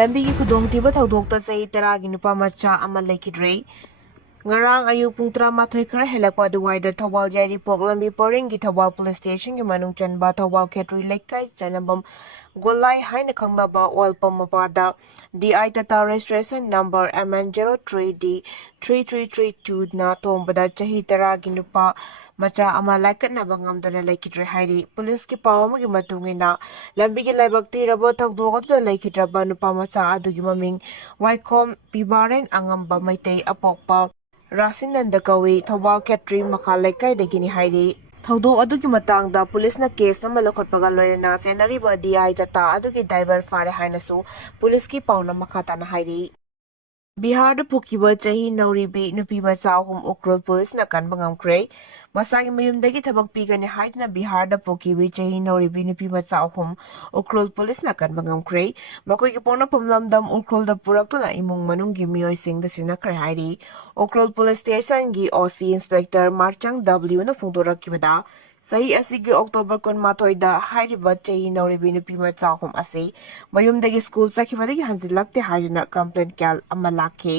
ꯂꯝꯕꯤꯒꯤ ꯈꯨꯗꯣꯡꯊꯤꯕ ꯊꯧꯗꯣꯛꯇ ꯆꯍꯤ 10ꯒꯤ ꯅꯨꯄꯥ ꯃꯆꯥ ꯑꯃ ꯂꯩꯈꯤꯗ꯭ꯔꯦ꯫ ꯉꯔꯥꯡ ꯑꯌꯨꯛ ꯄꯨꯡ 12 ꯈꯔ ꯍꯦꯜꯂꯛꯄ ꯑꯗꯨꯋꯥꯏꯗ ꯊꯧꯕꯥꯜ ꯌꯥꯏꯔꯤꯄꯣꯛ ꯂꯝꯕꯤ ꯄꯔꯤꯡꯒꯤ ꯊꯧꯕꯥꯜ ꯄꯨꯂꯤꯁ ꯁ꯭ꯇꯦꯁꯟꯒꯤ ꯃꯅꯨꯡ ꯆꯟꯕ ꯊꯧꯕꯥꯜ ꯈꯦꯇ꯭ꯔꯤ ꯂꯩꯀꯥꯏ ꯆꯅꯕꯝ ꯒꯣꯂꯥꯏ ꯍꯥꯏꯅ ꯈꯪꯅꯕ ꯑꯣꯏꯜ ꯄꯝ ꯃꯄꯥꯗ DI Tata registration number MN03D3332 ꯅ ꯇꯣꯡꯕꯗ ꯆꯍꯤ 10ꯒꯤ ꯅꯨꯄꯥ ꯃꯆꯥ ꯑꯃ ꯂꯥꯏꯀꯠꯅꯕ ꯉꯝꯗꯅ ꯂꯩꯈꯤꯗ꯭ꯔꯦ ꯍꯥꯏꯔꯤ꯫ ꯄꯨꯂꯤꯁꯀꯤ ꯄꯥꯎ ꯑꯃꯒꯤ ꯃꯇꯨꯡ ꯏꯟꯅ ꯂꯝꯕꯤꯒꯤ ꯂꯥꯏꯕꯛ ꯊꯤꯔꯕ ꯊꯧꯗꯣꯛ ꯑꯗꯨꯗ ꯂꯩꯈꯤꯗ꯭ꯔꯕ ꯅꯨꯄꯥ ꯃꯆꯥ ꯑꯗꯨꯒꯤ ꯃꯃꯤꯡ ꯋꯥꯏꯈꯣꯝ ꯄꯤꯕꯥꯔꯦꯟ ꯑꯉꯝꯕ ꯃꯩꯇꯩ ꯑꯄꯣꯛꯄ ꯔꯥꯁꯤꯅꯟꯗ ꯀꯧꯏ, ꯊꯧꯕꯥꯜ ꯈꯦꯇ꯭ꯔꯤ ꯃꯈꯥ ꯂꯩꯀꯥꯏꯗꯒꯤꯅꯤ ꯍꯥꯏꯔꯤ꯫ ꯊꯧꯗꯣꯛ ꯑꯗꯨꯒꯤ ꯃꯇꯥꯡꯗ ꯄꯨꯂꯤꯁꯅ ꯀꯦꯁ ꯑꯃ ꯂꯧꯈꯠꯄꯒ ꯂꯣꯏꯅꯅ ꯆꯦꯟꯅꯔꯤꯕ DI ꯇꯥꯇꯥ ꯑꯗꯨꯒꯤ ꯗ꯭ꯔꯥꯏꯚꯔ ꯐꯥꯔꯦ ꯍꯥꯏꯅꯁꯨ ꯄꯨꯂꯤꯁꯀꯤ ꯄꯥꯎꯅ ꯃꯈꯥ ꯇꯥꯅ ꯍꯥꯏꯔꯤ꯫ ꯕꯤꯍꯥꯔꯗ ꯄꯣꯛꯈꯤꯕ ꯆꯍꯤ ꯅꯧꯔꯤꯕꯤ ꯅꯨꯄꯤ ꯃꯆꯥ 3 ꯎꯈ꯭ꯔꯨꯜ ꯄꯨꯂꯤꯁꯅ ꯀꯟꯕ ꯉꯝꯈ꯭ꯔꯦ꯫ ꯃꯁꯥꯒꯤ ꯃꯌꯨꯝꯗꯒꯤ ꯊꯕꯛ ꯄꯤꯒꯅꯤ ꯍꯥꯏꯗꯨꯅ ꯕꯤꯍꯥꯔꯗ ꯄꯣꯛꯈꯤꯕ ꯆꯍꯤ ꯅꯧꯔꯤꯕꯤ ꯅꯨꯄꯤ ꯃꯆꯥ 3 ꯎꯈ꯭ꯔꯨꯜ ꯄꯨꯂꯤꯁꯅ ꯀꯟꯕ ꯉꯝꯈ꯭ꯔꯦ꯫ ꯃꯈꯣꯏꯒꯤ ꯄꯣꯛꯅꯐꯝ ꯂꯝꯗꯝ ꯎꯈ꯭ꯔꯨꯜꯗ ꯄꯨꯔꯛꯇꯨꯅ ꯏꯃꯨꯡ ꯃꯅꯨꯡꯒꯤ ꯃꯤꯑꯣꯏꯁꯤꯡꯗ ꯁꯤꯟꯅꯈ꯭ꯔꯦ ꯍꯥꯏꯔꯤ꯫ ꯎꯈ꯭ꯔꯨꯜ ꯄꯨꯂꯤꯁ ꯁ꯭ꯇꯦꯁꯟꯒꯤ OC ꯏꯟꯁꯄꯦꯛꯇꯔ ꯃꯥꯔꯆꯪ W ꯅ ꯐꯣꯡꯗꯣꯔꯛꯈꯤꯕꯗ ꯆꯍꯤ ꯑꯁꯤꯒꯤ ꯑꯣꯛꯇꯣꯕꯔ 12ꯗ ꯍꯥꯏꯔꯤꯕ ꯆꯍꯤ नौरिबी नुपी मचा 3 असी मयुमदगी स्कूल चखिबदगी हंजिलक्ते हाइदुना कंप्लेंट क्याल अमा लाखी।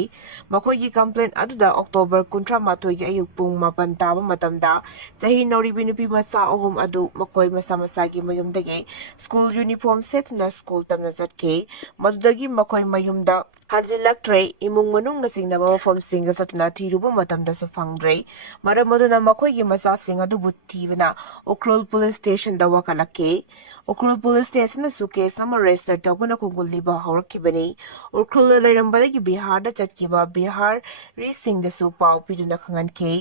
मखोइगी कंप्लेंट अदुदा अक्टोबर 19 गी अयुक पुंग 9 ताबा मतमदा चही नौरिबी नुपी मचा 3 अदु मखोइ मसा मसागी मयुमदगी स्कूल यूनिफॉर्म सेटना स्कूल तमना चटके मदुदगी मखोइ मयुमदा हंजिलक्ट्रे इमुंग मनुंग नसिंगना मफम सिंग चतुना थीरुबा मतमदासु फंगद्रे मरम मदुना मखोइगी मचा सिंग अदुबु थीबना उखरुल पुलिस स्टेशन दा वकालक्के। Ukhrul police station case register तौबना खुंगुलिबा हौरखिबनी। उखरुल लेरंबदगी बिहार चटकिबा बिहारीसिंगदसु पाउ पिदुना खंगनखे।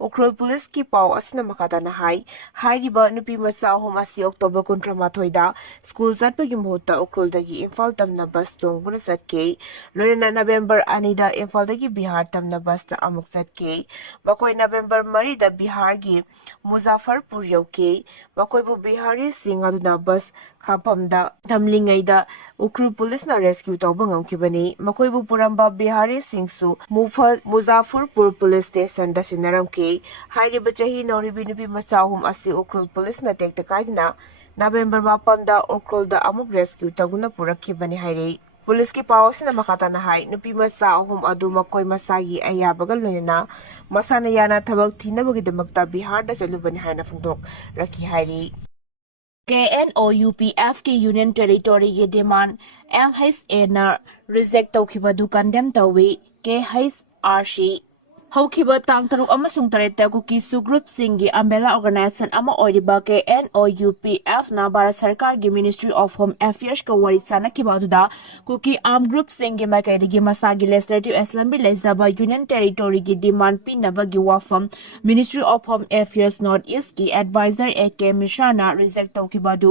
उखरुल पुलिस की पाउ असना मखादाना हाइरिबा नुपी मचा 3 असी अक्टोबर 19 स्कूल चटपगी मुहुत्ता उखरुलदगी इम्फाल तमना बस तोंगबुना चटके लोयना नवेंबर 2 दा इम्फालदगी बिहार तमना बस ता अमुक चटके मकोइ नवेंबर 3 दा बिहार गी मुजफ्फरपुर यौके मकोइबु बिहारी सिंग अदुना बस खाफमदा थमलिंगैदा उखरुल पुलिसना रेस्क्यू तौबा ngamkhibani मकोइबु पुरंबा बिहारी सिंगसु मुजफ्फरपुर पुलिस स्टेशन दा सिनरमके हाइरिबा चही नौरिबी नुपी मचा 3 असी उखरुल पुलिसना टेक्ता काइदना नवेंबर 9 दा उखरुल दा अमुक रेस्क्यू तौगुना पुरखिबani हाइरे। पुलिस की पाव से मखाताना हाई नुपी मचा 3 अदु मकोइ मसागी अयाबगा लोयना मसाना याना थबक थीनबगिदमक्ता बिहार दा चलुबनि हाइना फुंदोक रखी हाइरी। KNOUPF की यूनियन टेरिटोरी की डिमांड MHA ना रिजेक्ट तौखिबदु कंडेम तौवी। KHRC हौखिबा तांग 3 कुकी ग्रुप सिंगी अम्बेला ऑर्गेनाइजेशन अमा ओइरिबा KNOUPF ना भारत सरकार की मिनिस्ट्री ऑफ होम अफेयर्स का वरी सानखिबादुदा कुकी आर्म ग्रुप सिंगी माइकाइदगी मसागी लेजिस्लेटिव एसेंबली लेजबा यूनियन टेरिटोरी की डिमांड पिनबगी वाफम ministry of home affairs North East की एडवाइजर AK मिश्रा ना रिजेक्ट तौखिबादु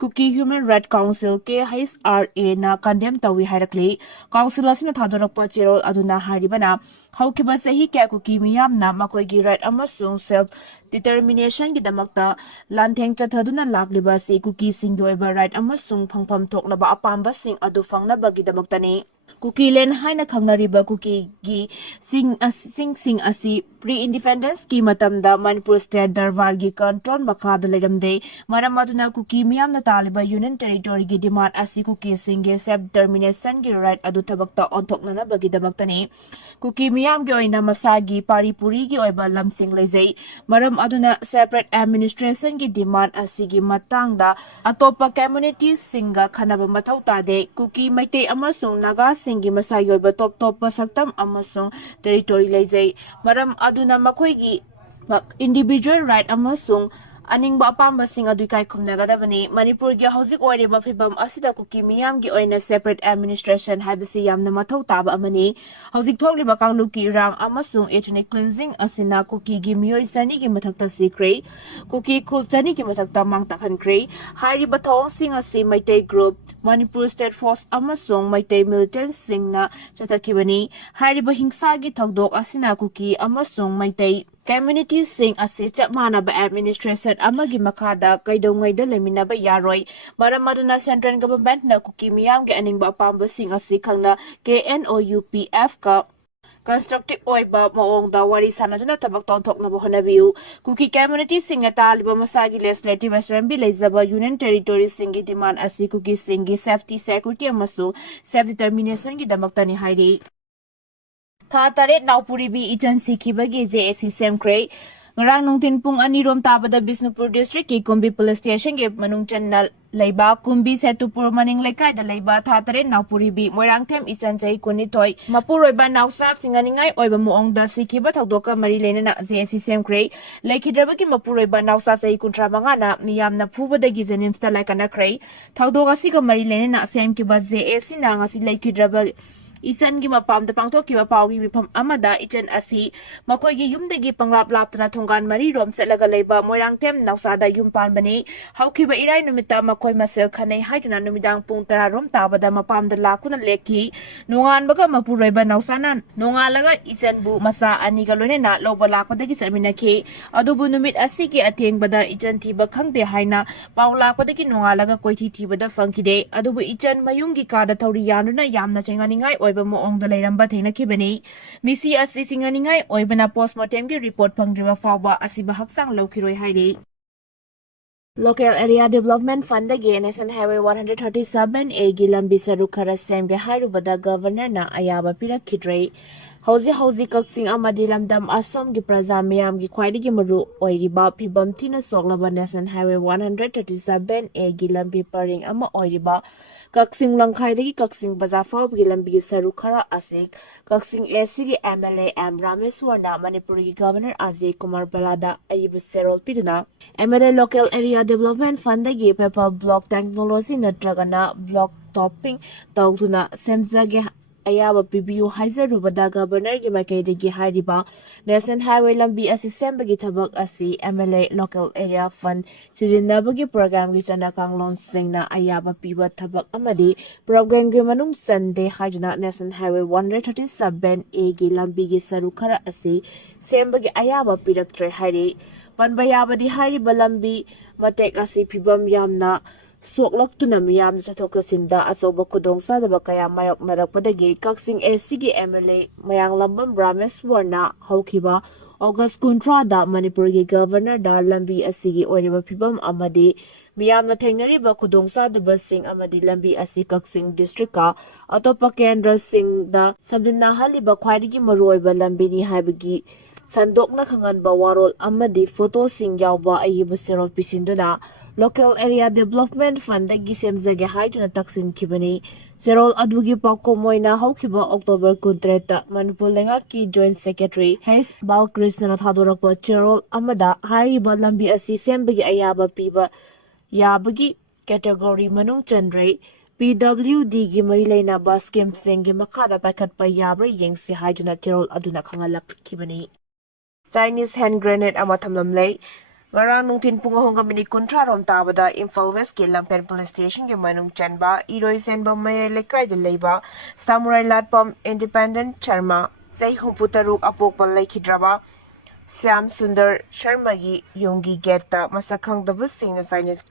Kuki human right council KHRA ना कंडेम तौवी हाइरकली। काउंसिल असिना थादोरकपा चेरोल अदुना हारिबना हौखिबा सही क्या कुकी मियामना मकोइगी राइट अमसुंग सेल्फ डिटरमिनेशन की दमकता लांथेंग चथदुना लाक्लिबा से कुकी सिंगदोइबा राइट अमसुंग फंगफम थोकलबा अपाम्बा सिंग अदु फंगनबगी दमकतनी। कुकी लैंड हाइना खंगनरिबा कुकी गी सिंग असी प्री इंडिपेंडेंस की मतमदा मणिपुर स्टेट दरबार की कंट्रोल मखादा लेरमदे मरम अदुना कुकी मियामना तालिबा यूनियन टेरिटोरी की डिमांड असी कुकी सिंगे सेल्फ डिटरमिनेशन की राइट अदु थबकता ओंथोकननबगी दमकतनी। कुकी मियाम की ओइना मसागी पारीपुरी की ओइबा लमसिंग लेजै मरम अदुना सेपरेट एडमिनिस्ट्रेशन की डिमांड असिगी मतंगदा अतोपा कम्युनिटी सिंगा खनबा मथौ तादे। कुकी मैते अमसुंग नागा सिंगी मसागी ओइबा टॉप टॉप सकतम अमसुंग टेरिटोरी लेजै मरम अदुना मखोइगी इंडिविजुअल राइट अमसुंग अनिंगबा अपाम्बा सिंग अदु इकाई खुमनगदबनी। मणिपुर की हौजिक ओइरिबा फिबम असिदा कुकी मियाम की ओइना सेपरेट एडमिनिस्ट्रेशन हाइबसी यामना मथौ ताबा अमनी। हौजिक थोकलिबा कांगलुकी रांग अमसुंग एथनिक क्लींजिंग असिना कुकी की मियोइ सनी की मथक्ता सिक्रे कुकी खुल सनी की मथक्ता मांगताखनख्रे। हाइरिबा थौंगसिंग असि मैते ग्रुप मणिपुर स्टेट फोर्स अमसुंग मैते मिलिटेंट सिंगना चथकिबनी। हाइरिबा हिंसा की थौदोक असिना कुकी अमसुंग मैते कम्युनिटी सिंग असी चप मानबा एडमिनिस्ट्रेशन अमगी मखादा कैदोंगैदा लेमिनबा यारोय मरम अदुना सेंट्रल गवर्नमेंट ना कुकी मियाम के अनिंगबा अपाम्बा सिंग असी खंगना KNOUPF का constructive oiba maongda wari sanaduna tabak tonthoknaba honabiu Kuki community singa taliba masagi legislative assembly leizaba union territory singi demand asi Kuki singi safety security amasu self determination gi damaktani hairi Tha taret NAOPURIBI ECHAN SIKHIBAGI JSC SEMKHRE ngarang nungtin pung anirom tabada Bisnupur district ki Kumbi police station ge manung channa leiba Kumbi Setupur maning lekai da leiba tha taret NAOPURIBI moirangthem ECHAN chai kunithoi mapuroiba nausap singaningai oiba muong da sikhiba thokdoka mari lenana JSC SEMKHRE Leikhidre ki mapuroiba nausa chai kuntra mangana miyamna phubadagi jenimsta laikanakhrei thokdoka siga mari lenana semkiba JSC na ngasi Leikhidre ECHAN gi mapam da pangthok ki pau gi bifam amada ECHAN asi makoi gi yumdagi panglap laptana thongan mari rom selaga leiba moirangthem nausada yumpan bani haukiba irai numita makoi masel khanei haiduna numidang pung 10 rom tabada mapam da lakuna lekhi nongan baga mapuroiba nausana nongalaga ECHAN bu masa ani ga loinena loba lakpadagi serminakhi adubu numit asi ki athengbada ECHAN thiba khangde haina pau lakpadagi nongalaga koithi thibada fangkide adubu ECHAN mayungi kada thauri yanuna yamna chenganingai oiba moongda leiramba theinakibani misi asi singaningai oibana postmortem gi report phangriba fawba asiba haksang lokhiroi hairi Local Area Development Fund ge National Highway 137 A gi lambi saruk khara semge hairubada governor na ayaba pirakhidre Hauzi kaksing amadi lamdam Assam gi praja miyam gi khwaidigi maru oiriba phibam thina soklaba National Highway 137 A gi lambi paring ama oiriba kaksing langkhaidagi kaksing baza fawb gi lambi gi saruk khara asik kaksing AC gi MLA M Rameswarna Manipur gi Governor Ajay Kumar Balada ayib serol piduna MLA Local Area Development Fund gi paper block technology natragana block topping tawduna semjage ayaba pibiu haizarubada governor gi makaidagi hariba National Highway lambi asi sembagi thabak asi MLA Local Area Fund sijinnabagi program gi chana kanglon singna ayaba piba thabak amadi program gi manung sande hajuna National Highway 137 A gi lambi gi sarukhara asi sembagi ayaba piraktre hari panbayabadi hariba lambi matek asi pibam yamna soklaktuna miyamna chathokkasinda achoba khudong sadaba kaya mayok narakpadagi kaksing AC gi MLA mayang lambam Rameswarna haukiba August 13 da Manipur gi Governor da lambi asigi oiriba phibam amadi miyamna thengnariba khudong sadaba sing amadi lambi asi kaksing district ka atopa kendra sing da sabdina haliba khwaidigi maroiba lambi ni haibagi sandokna khanganba warol amadi photo sing yawba ayiba serol pisinduna Local Area Development Fund gi semjage haiduna taksin kibani Serol adugi pauko moina haukiba October 13 Manipur lenga ki Joint Secretary H Balkrishna thadorakpa Serol amada hariba lambi asi sembagi ayaba piba yabagi category manung chandre PWD gi mari leina baskem sengi makada pakatpa yabra yengsi haiduna Serol aduna khangalak kibani Chinese hand grenade amathamlam lei Ngarang nungtin pungahong kami kontra rom tabada Imphal West ki Lampen Police Station ki manung chanba iroi senba may lekay de leiba Samurai Latpam Independent Charma say humputaruk apokpa Leikhidre Syam Sundar Sharma gi yonggi geta masakhang dabus sing na Chinese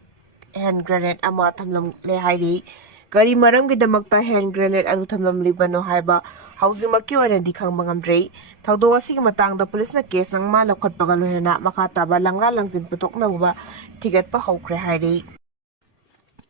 hand grenade ama thamlam le hairi gari maram gi damakta hand grenade adu thamlam libano haiba hauzimaki wana dikhang mangamdrei Thaudo asigi matangda police na case ang malakhatpaga loina makataba langla langjin putokna buba tigat pa haukre hairi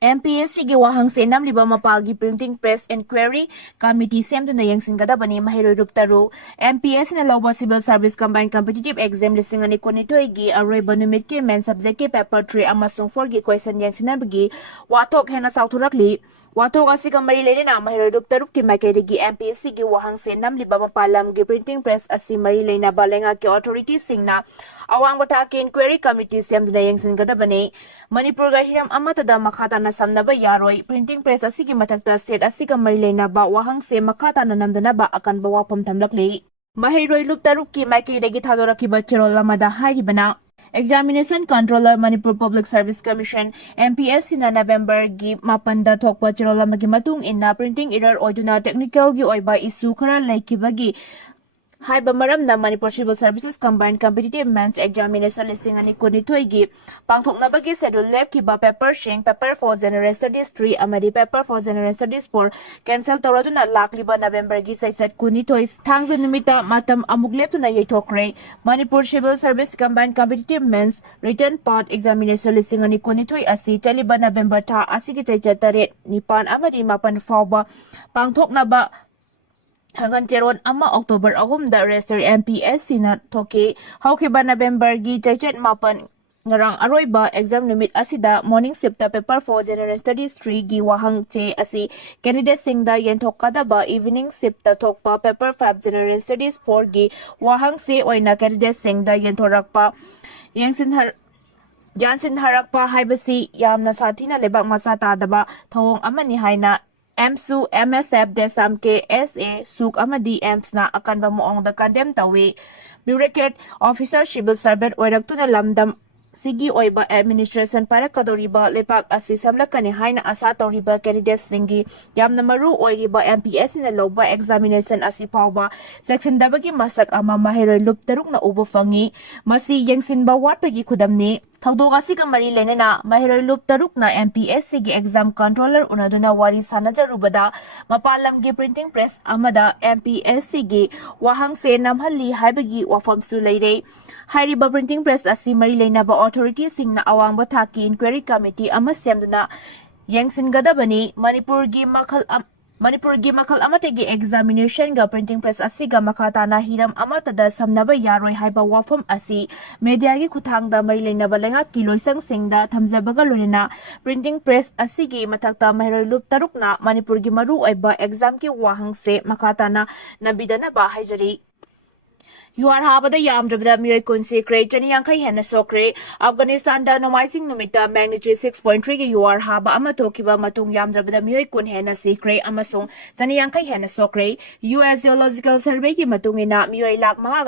MPSC gi wahang se namliba mapalgi printing press inquiry committee semduna yengsingadabani mahiroi ruptaru MPSC na lawba civil service combined competitive exam lisingani konitoi gi aroiba numit ki main subject ki paper 3 amasung 4 gi question yengsinabagi watok hena sauturakli Watok asiga mari leina mahiroi ruptaruk ki makaidagi MPSC gi wahang se namliba mapalam gi printing press asi mari leina balenga ki authority singna awang bata ki inquiry committee semduna yengsingadabani Manipur ga hiram amatada makhata na samnaba yaroi printing press asigi mathakta state asiga mari leina ba wahang se makhata na namdana ba akan ba wapam thamlakli mahiroi ruptaruk ki makaidagi thadoraki Serol lamada hairibana Examination Controller Manipur Public Service Commission MPSC na November gi mapanda thokpa Serol lamagi matung inna printing error oiduna technical gi oiba issue khara leikhibagi Haiba maramna Manipur Civil Services Combined Competitive Men's Examination listing ani kunithoigi pangthoknabagi schedule lepkiba paper shing paper for General Studies 3 amadi paper for General Studies 4 cancel tawraduna lakliba November gi saisat kunithoi thangja numita matam amuk leptuna yaithokre Manipur Civil Service Combined Competitive Men's Written Part Examination listing ani kunithoi asi chaliba November tha asigi saisat 8 nipan amadi mapan fawba pangthoknaba Hangan Cheron ama October ahumda register MPSC na thoki haukiba November gi chaichet mapan ngarang aroiba exam limit asida morning sipta paper for General Studies 3 gi wahang che asi candidate singda yenthokadaba evening sipta thokpa paper 5 General Studies 4 gi wahang se oina candidate singda yenthorakpa Jansin harakpa haibasi yamna sathina lebak masa tadaba thawong amani haina MSU MSF Desam KSA Suk Amadi EMS na akan ba moong da condemn tawi bureaucrat officer civil servant oiraktuna lamdam sigi oiba administration para kadoriba lepak asi samlakani haina asa toriba candidates singi yamna maru oiriba MPS na loba examination asi pawba section dabagi masak ama mahiroi lup taruk na ubo fangi masi yengsinba watpagi khudamni Thagdog asiga mari lenana mahiroi lup taruk na MPSC gi exam controller unaduna wari sanajarubada mapalam gi printing press amada MPSC gi wahang se namhalli haibagi wafam su leire hairiba printing press asi mari lenaba authority singna awangba thaki inquiry committee ama semduna yengsingadabani Manipur gi makal amategi examination ga printing press asiga makatana hiram amatada samnaba yaroi haiba wafam asi media gi kuthangda mari leinaba lenga kiloisang singda thamjabaga lonina printing press asigi mathakta mahiroi lup tarukna Manipur gi maru oiba exam ki wahang se makatana nabidana ba haijari Yuar habada yamdrabda miyoi kunsi kre chani yankai hena sokre Afghanistan da nomaising numita magnitude 6.3 gi yuar haba ama tokiba matung yamdrabda miyoi kun hena sikre amasung chani yankai hena sokre US Geological Survey gi matungina miyoi lak mga